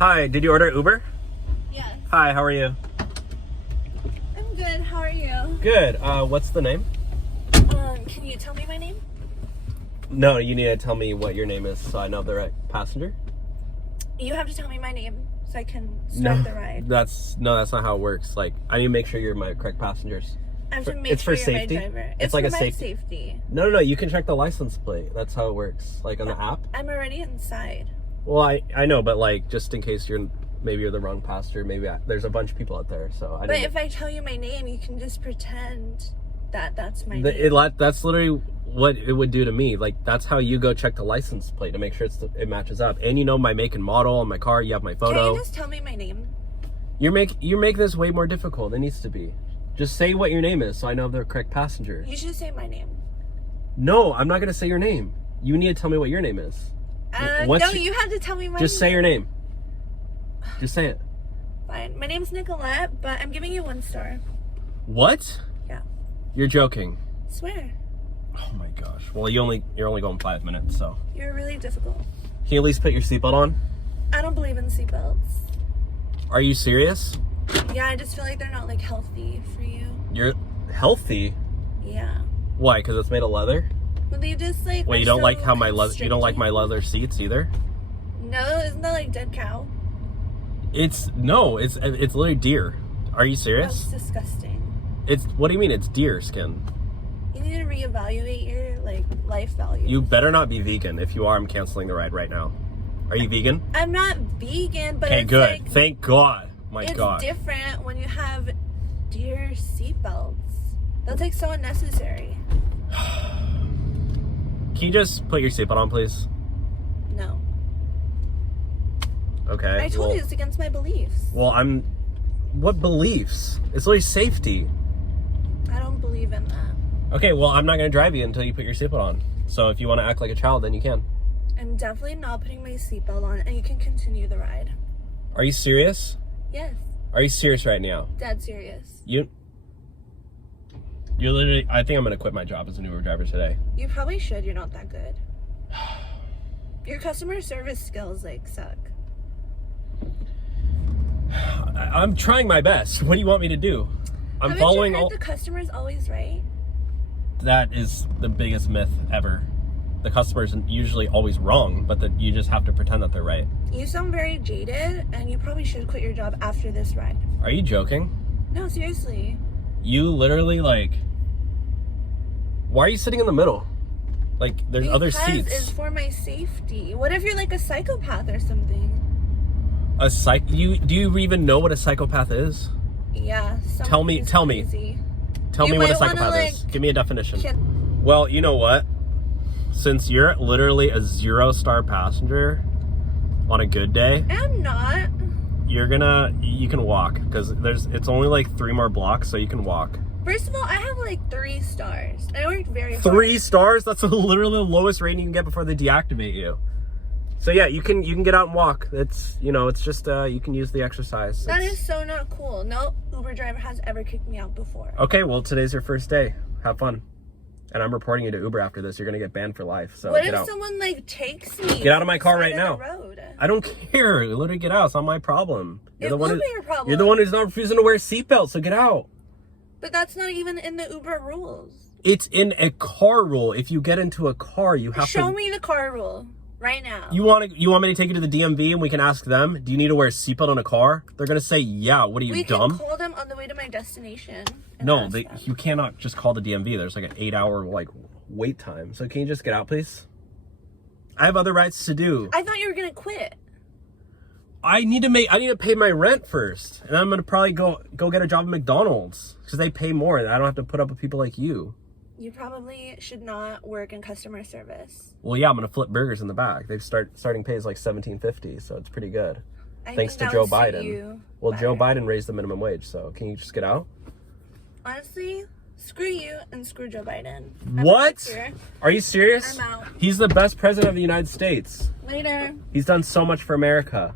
Hi, did you order Uber? Yes. Hi, how are you? I'm good. How are you? Good. What's the name? Can you tell me my name? No, you need to tell me what your name is so I know the right passenger. You have to tell me my name so I can start the ride. That's not how it works. Like, I need to make sure you're my correct passengers. I have to make it's sure for you're safety. my driver. It's like for a my safety. No, you can check the license plate. That's how it works. Like on the app. I'm already inside. Well, I know, but like just in case maybe you're the wrong passenger. Maybe there's a bunch of people out there. So I. But if I tell you my name, you can just pretend that that's my name. That's literally what it would do to me. Like that's how you go check the license plate to make sure it matches up. And you know my make and model on my car. You have my photo. Can you just tell me my name? You make this way more difficult than it needs to be. Just say what your name is so I know the correct passenger. You should say my name. No, I'm not gonna say your name. You need to tell me what your name is. No, you have to tell me my name. Just say your name. Just say it. Fine. My name's Nicolette, but I'm giving you 1 star. What? Yeah. You're joking. Swear. Oh my gosh. Well, you're only going 5 minutes, so. You're really difficult. Can you at least put your seatbelt on? I don't believe in seatbelts. Are you serious? Yeah, I just feel like they're not like healthy for you. You're healthy? Yeah. Why? Because it's made of leather? But they just like. Wait, you don't like how you don't like my leather seats either? No, isn't that like dead cow? It's literally deer. Are you serious? That's disgusting. What do you mean? It's deer skin. You need to reevaluate your like life value. You better not be vegan. If you are, I'm canceling the ride right now. Are you vegan? I'm not vegan, but okay, it's good. Like, thank God. My God. It's different when you have deer seatbelts. That's like so unnecessary. Can you just put your seatbelt on, please? No. Okay. I told you it's against my beliefs. Well, what beliefs? It's literally safety. I don't believe in that. Okay, well, I'm not going to drive you until you put your seatbelt on. So if you want to act like a child, then you can. I'm definitely not putting my seatbelt on, and you can continue the ride. Are you serious? Yes. Are you serious right now? Dead serious. You're literally, I think I'm going to quit my job as an Uber driver today. You probably should. You're not that good. Your customer service skills, like, suck. I'm trying my best. What do you want me to do? I'm following all. The customer's always right. That is the biggest myth ever. The customer's usually always wrong, but you just have to pretend that they're right. You sound very jaded, and you probably should quit your job after this ride. Are you joking? No, seriously. You literally, like... Why are you sitting in the middle? Like, there's other seats. Because it's for my safety. What if you're like a psychopath or something? Do you even know what a psychopath is? Yeah. Tell me. Tell me what a psychopath is. Give me a definition. Well, you know what? Since you're literally a 0-star passenger on a good day, I'm not. you can walk because it's only like 3 more blocks, so you can walk. First of all, I have like 3 stars. I worked very hard. 3 stars? That's literally the lowest rating you can get before they deactivate you. So yeah, you can get out and walk. It's just you can use the exercise. That is so not cool. No Uber driver has ever kicked me out before. Okay, well today's your first day. Have fun. And I'm reporting you to Uber after this. You're gonna get banned for life. So what get if out. someone like takes me? Get out of my car right now. Road? I don't care. Literally get out. It's not my problem. It will be your problem. You're the one who's not refusing to wear a seatbelt, so get out. But that's not even in the Uber rules. It's in a car rule. If you get into a car, you have to... Show me the car rule right now. You want me to take you to the DMV and we can ask them, do you need to wear a seatbelt in a car? They're going to say, yeah. What are you, dumb? We can call them on the way to my destination. No, you cannot just call the DMV. There's like an 8-hour wait time. So can you just get out, please? I have other rides to do. I thought you were going to quit. I need to pay my rent first, and I'm gonna probably go get a job at McDonald's because they pay more, and I don't have to put up with people like you. You probably should not work in customer service. Well, yeah, I'm gonna flip burgers in the back. They've starting pay is like $17.50, so it's pretty good. Thanks to Joe Biden. Well, Joe Biden raised the minimum wage, so can you just get out? Honestly, screw you and screw Joe Biden. What? Are you serious? I'm out. He's the best president of the United States. Later. He's done so much for America.